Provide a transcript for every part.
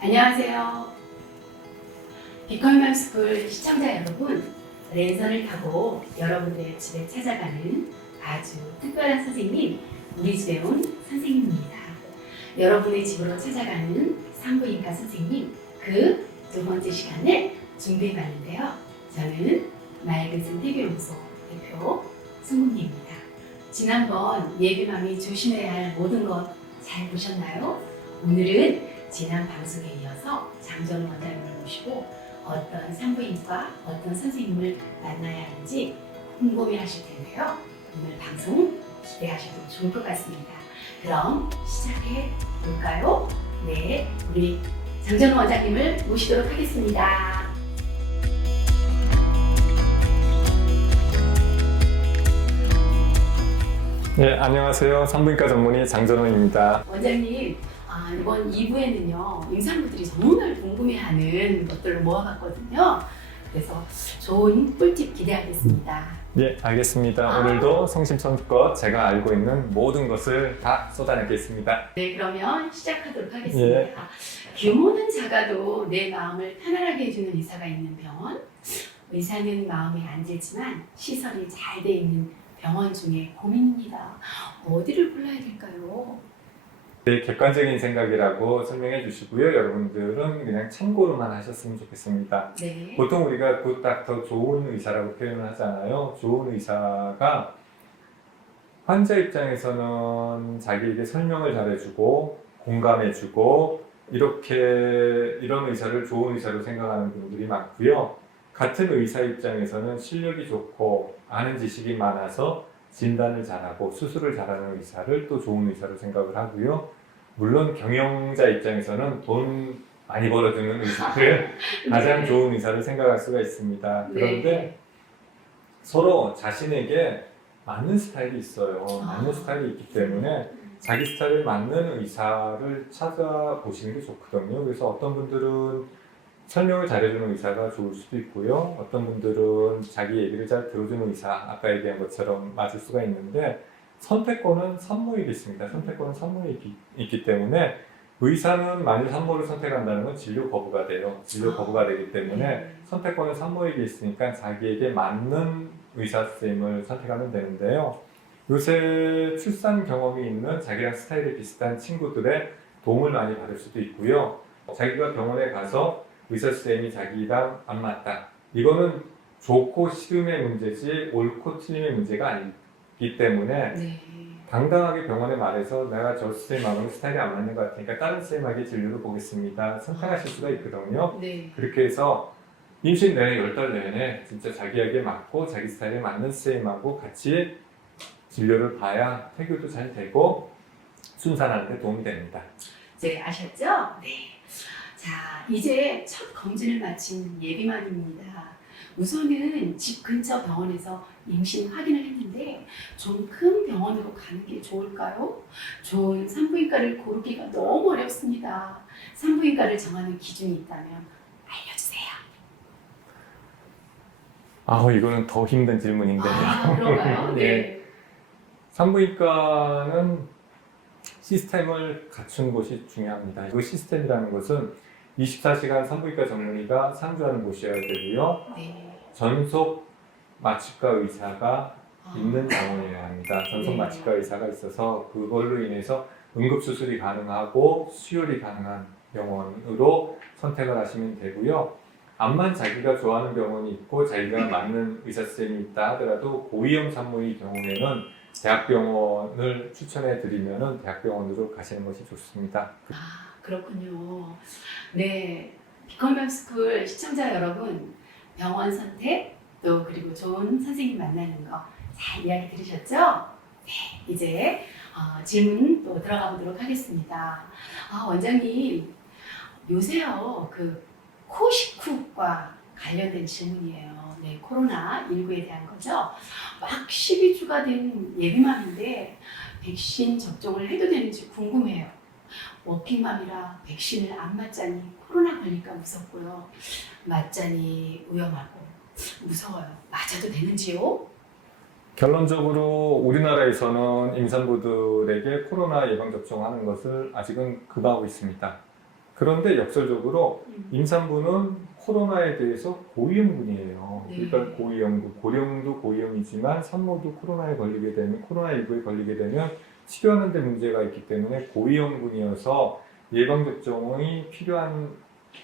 안녕하세요. 비컬맘스쿨 시청자 여러분, 랜선을 타고 여러분들의 집에 찾아가는 아주 특별한 선생님, 우리 집에 온 선생님입니다. 여러분의 집으로 찾아가는 산부인과 선생님, 그 두 번째 시간을 준비해봤는데요. 저는 맑은 생태교연구소 대표 송은미입니다. 지난번 예비맘이 조심해야 할 모든 것 잘 보셨나요? 오늘은 지난 방송에 이어서 장전우 원장님을 모시고 어떤 산부인과 어떤 선생님을 만나야 하는지 궁금해하실 텐데요. 오늘 방송 기대하셔도 좋을 것 같습니다. 그럼 시작해 볼까요? 네, 우리 장전우 원장님을 모시도록 하겠습니다. 네, 안녕하세요. 산부인과 전문의 장전호입니다. 원장님, 이번 2부에는요, 임산부들이 정말 궁금해하는 것들을 모아봤거든요. 그래서 좋은 꿀팁 기대하겠습니다. 네, 알겠습니다. 오늘도 성심성의껏 제가 알고 있는 모든 것을 다 쏟아내겠습니다. 네, 그러면 시작하도록 하겠습니다. 규모는 작아도 내 마음을 편안하게 해주는 의사가 있는 병원. 의사는 마음이 안 들지만 시설이 잘 돼 있는 병원 중에 고민입니다. 어디를 골라야 될까요? 네, 객관적인 생각이라고 설명해 주시고요. 여러분들은 그냥 참고로만 하셨으면 좋겠습니다. 네. 보통 우리가 굿닥터, 좋은 의사라고 표현을 하잖아요. 좋은 의사가 환자 입장에서는 자기에게 설명을 잘해주고 공감해주고 이렇게 이런 의사를 좋은 의사로 생각하는 분들이 많고요. 같은 의사 입장에서는 실력이 좋고 아는 지식이 많아서 진단을 잘하고 수술을 잘하는 의사를 또 좋은 의사로 생각을 하고요. 물론 경영자 입장에서는 돈 많이 벌어주는 의사를 가장 좋은 의사를 생각할 수가 있습니다. 그런데 서로 자신에게 맞는 스타일이 있어요. 맞는 스타일이 있기 때문에 자기 스타일에 맞는 의사를 찾아보시는 게 좋거든요. 그래서 어떤 분들은 설명을 잘해주는 의사가 좋을 수도 있고요. 어떤 분들은 자기 얘기를 잘 들어주는 의사, 아까 얘기한 것처럼 맞을 수가 있는데 선택권은 산모에게 있습니다. 선택권은 산모에 있기 때문에 의사는 만일 산모를 선택한다는 건 진료 거부가 돼요. 진료 거부가 되기 때문에 선택권은 산모에게 있으니까 자기에게 맞는 의사 선생님을 선택하면 되는데요. 요새 출산 경험이 있는 자기랑 스타일이 비슷한 친구들의 도움을 많이 받을 수도 있고요. 자기가 병원에 가서 의사 선생님이 자기랑 안 맞다. 이거는 좋고 싫음의 문제지 옳고 틀림의 문제가 아니기 때문에 당당하게 병원에 말해서 내가 저 선생님하고는 스타일이 안 맞는 것 같으니까 다른 선생님에게 진료를 보겠습니다. 선택하실 수가 있거든요. 그렇게 해서 임신 내내 10달 내내 진짜 자기에게 맞고 자기 스타일에 맞는 선생님하고 같이 진료를 봐야 태교도 잘 되고 순산하는 데 도움이 됩니다. 이제 아셨죠? 네. 자, 이제 첫 검진을 마친 예비맘입니다. 우선은 집 근처 병원에서 임신 확인을 했는데 좀 큰 병원으로 가는 게 좋을까요? 좋은 산부인과를 고르기가 너무 어렵습니다. 산부인과를 정하는 기준이 있다면 알려주세요. 이거는 더 힘든 질문인데요. 그런가요? 네. 산부인과는 시스템을 갖춘 곳이 중요합니다. 그 시스템이라는 것은 24시간 산부인과 전문의가 상주하는 곳이어야 되고요. 전속 마취과 의사가 있는 병원이어야 합니다. 전속 마취과 의사가 있어서 그걸로 인해서 응급수술이 가능하고 수혈이 가능한 병원으로 선택을 하시면 되고요. 암만 자기가 좋아하는 병원이 있고 자기가 맞는 의사 선생님이 있다 하더라도 고위험 산모의 경우에는 대학병원을 추천해 드리면 대학병원으로 가시는 것이 좋습니다. 그렇군요. 네, 비컬맘스쿨 시청자 여러분, 병원 선택 또 그리고 좋은 선생님 만나는 거 잘 이야기 들으셨죠? 네, 이제 질문 또 들어가 보도록 하겠습니다. 원장님, 요새요 그 코식후과 관련된 질문이에요. 네, 코로나19에 대한 거죠. 막 12주가 된 예비맘인데 백신 접종을 해도 되는지 궁금해요. 워킹맘이라 백신을 안 맞자니 코로나 걸릴까 무섭고요. 맞자니 위험하고 무서워요. 맞아도 되는지요? 결론적으로 우리나라에서는 임산부들에게 코로나 예방접종하는 것을 아직은 금하고 있습니다. 그런데 역설적으로 임산부는 코로나에 대해서 고위험군이에요. 네. 그러니까 고위험군, 고령도 고위험이지만 산모도 코로나19에 걸리게 되면 치료하는 데 문제가 있기 때문에 고위험군이어서 예방접종이 필요한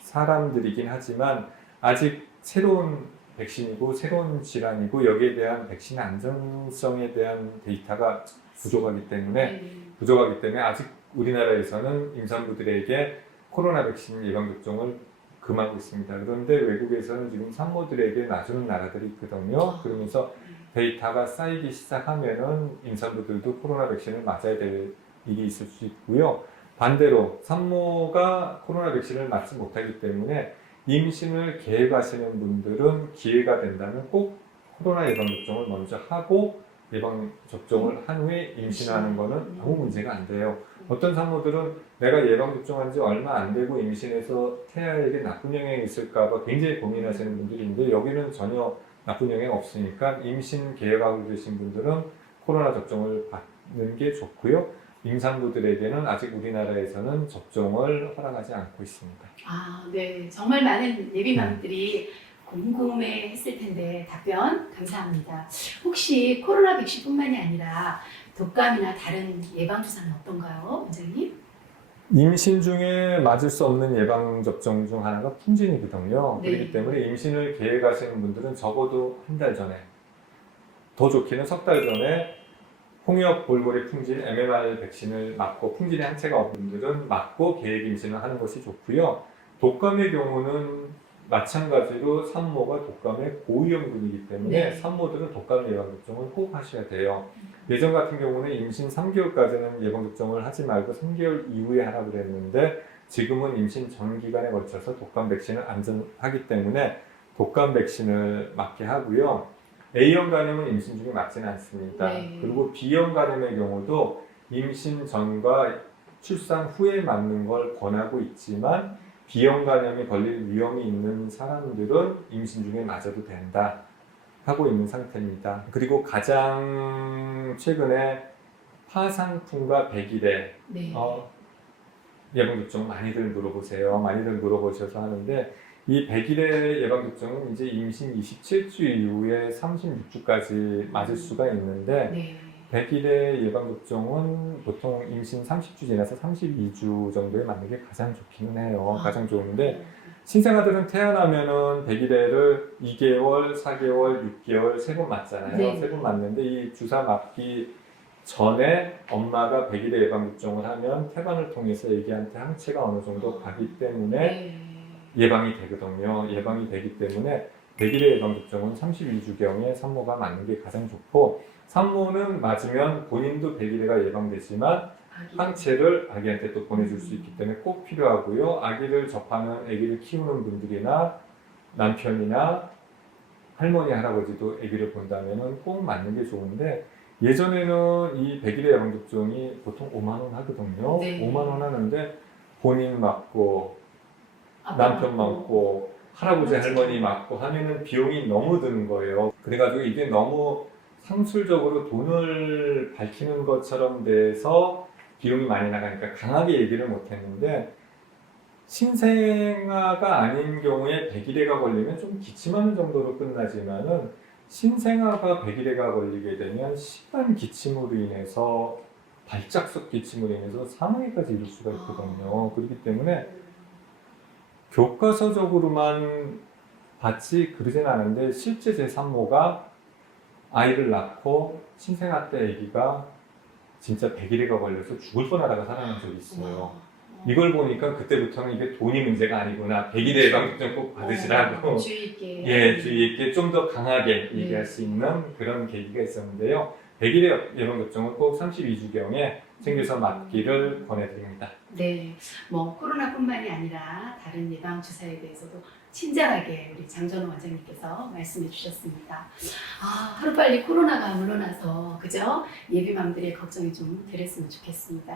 사람들이긴 하지만 아직 새로운 백신이고 새로운 질환이고 여기에 대한 백신 안전성에 대한 데이터가 부족하기 때문에 아직 우리나라에서는 임산부들에게 코로나 백신 예방접종을 금하고 있습니다. 그런데 외국에서는 지금 산모들에게 놔주는 나라들이 있거든요. 그러면서 데이터가 쌓이기 시작하면은 임산부들도 코로나 백신을 맞아야 될 일이 있을 수 있고요. 반대로 산모가 코로나 백신을 맞지 못하기 때문에 임신을 계획하시는 분들은 기회가 된다면 꼭 코로나 예방접종을 먼저 하고 예방접종을 한 후에 임신하는 거는 아무 문제가 안 돼요. 어떤 산모들은 내가 예방접종한 지 얼마 안 되고 임신해서 태아에게 나쁜 영향이 있을까 봐 굉장히 고민하시는 분들이 있는데 여기는 전혀 나쁜 영향 없으니까 임신 계획하고 계신 분들은 코로나 접종을 받는 게 좋고요. 임산부들에게는 아직 우리나라에서는 접종을 허락하지 않고 있습니다. 아, 네. 정말 많은 예비맘들이 궁금해 했을 텐데 답변 감사합니다. 혹시 코로나 백신뿐만이 아니라 독감이나 다른 예방주사는 어떤가요, 원장님? 임신 중에 맞을 수 없는 예방접종 중 하나가 풍진이거든요. 네. 그렇기 때문에 임신을 계획하시는 분들은 적어도 한 달 전에, 더 좋기는 석 달 전에 홍역, 볼고리, 풍진, MMR 백신을 맞고 풍진의 항체가 없는 분들은 맞고 계획 임신을 하는 것이 좋고요. 독감의 경우는 마찬가지로 산모가 독감의 고위험군이기 때문에 네. 산모들은 독감 예방접종을 꼭 하셔야 돼요. 예전 같은 경우는 임신 3개월까지는 예방접종을 하지 말고 3개월 이후에 하라고 그랬는데 지금은 임신 전 기간에 걸쳐서 독감 백신을 안전하기 때문에 독감 백신을 맞게 하고요. A형 간염은 임신 중에 맞지는 않습니다. 네. 그리고 B형 간염의 경우도 임신 전과 출산 후에 맞는 걸 권하고 있지만 B형 간염이 걸릴 위험이 있는 사람들은 임신 중에 맞아도 된다 하고 있는 상태입니다. 그리고 가장 최근에 파상풍과 백일에 네. 예방접종 많이들 물어보셔서 하는데 이 백일의 예방접종은 이제 임신 27주 이후에 36주까지 맞을 수가 있는데 네. 백일의 예방접종은 보통 임신 30주 지나서 32주 정도에 맞는 게 가장 좋기는 해요. 가장 좋은데 신생아들은 태어나면은 백일회를 2개월, 4개월, 6개월 세 번 맞잖아요. 네. 세 번 맞는데 이 주사 맞기 전에 엄마가 백일회 예방접종을 하면 태반을 통해서 애기한테 항체가 어느 정도 가기 때문에 네. 예방이 되거든요. 예방이 되기 때문에 백일회 예방접종은 32주경에 산모가 맞는 게 가장 좋고 산모는 맞으면 본인도 백일회가 예방되지만 항체를 아기한테 또 보내줄 수 있기 때문에 꼭 필요하고요. 아기를 접하는 아기를 키우는 분들이나 남편이나 할머니, 할아버지도 아기를 본다면 꼭 맞는 게 좋은데 예전에는 이 백일회 예방접종이 보통 5만 원 하거든요. 네. 5만 원 하는데 본인 맞고 남편 맞고. 맞고 할아버지 그렇죠. 할머니 맞고 하면은 비용이 너무 드는 거예요. 그래가지고 이게 너무 상술적으로 돈을 밝히는 것처럼 돼서 비용이 많이 나가니까 강하게 얘기를 못했는데 신생아가 아닌 경우에 백일회가 걸리면 좀 기침하는 정도로 끝나지만은 신생아가 백일회가 걸리게 되면 심한 기침으로 인해서 발작성 기침으로 인해서 사망에까지 이를 수가 있거든요. 그렇기 때문에 교과서적으로만 봤지 그러진 않은데 실제 제 산모가 아이를 낳고 신생아 때 아기가 진짜 백일회가 걸려서 죽을 뻔하다가 살아난 적이 있어요. 이걸 보니까 그때부터는 이게 돈이 문제가 아니구나. 백일회 예방접종 꼭 받으시라고 주의 있게. 예, 주의 있게 좀 더 강하게 네. 얘기할 수 있는 그런 계기가 있었는데요. 백일회 예방접종은 꼭 32주경에 챙겨서 맞기를 권해드립니다. 네, 뭐 코로나뿐만이 아니라 다른 예방 주사에 대해서도 친절하게 우리 장전호 원장님께서 말씀해 주셨습니다. 아, 하루빨리 코로나가 물러나서 그죠? 예비맘들의 걱정이 좀 덜했으면 좋겠습니다.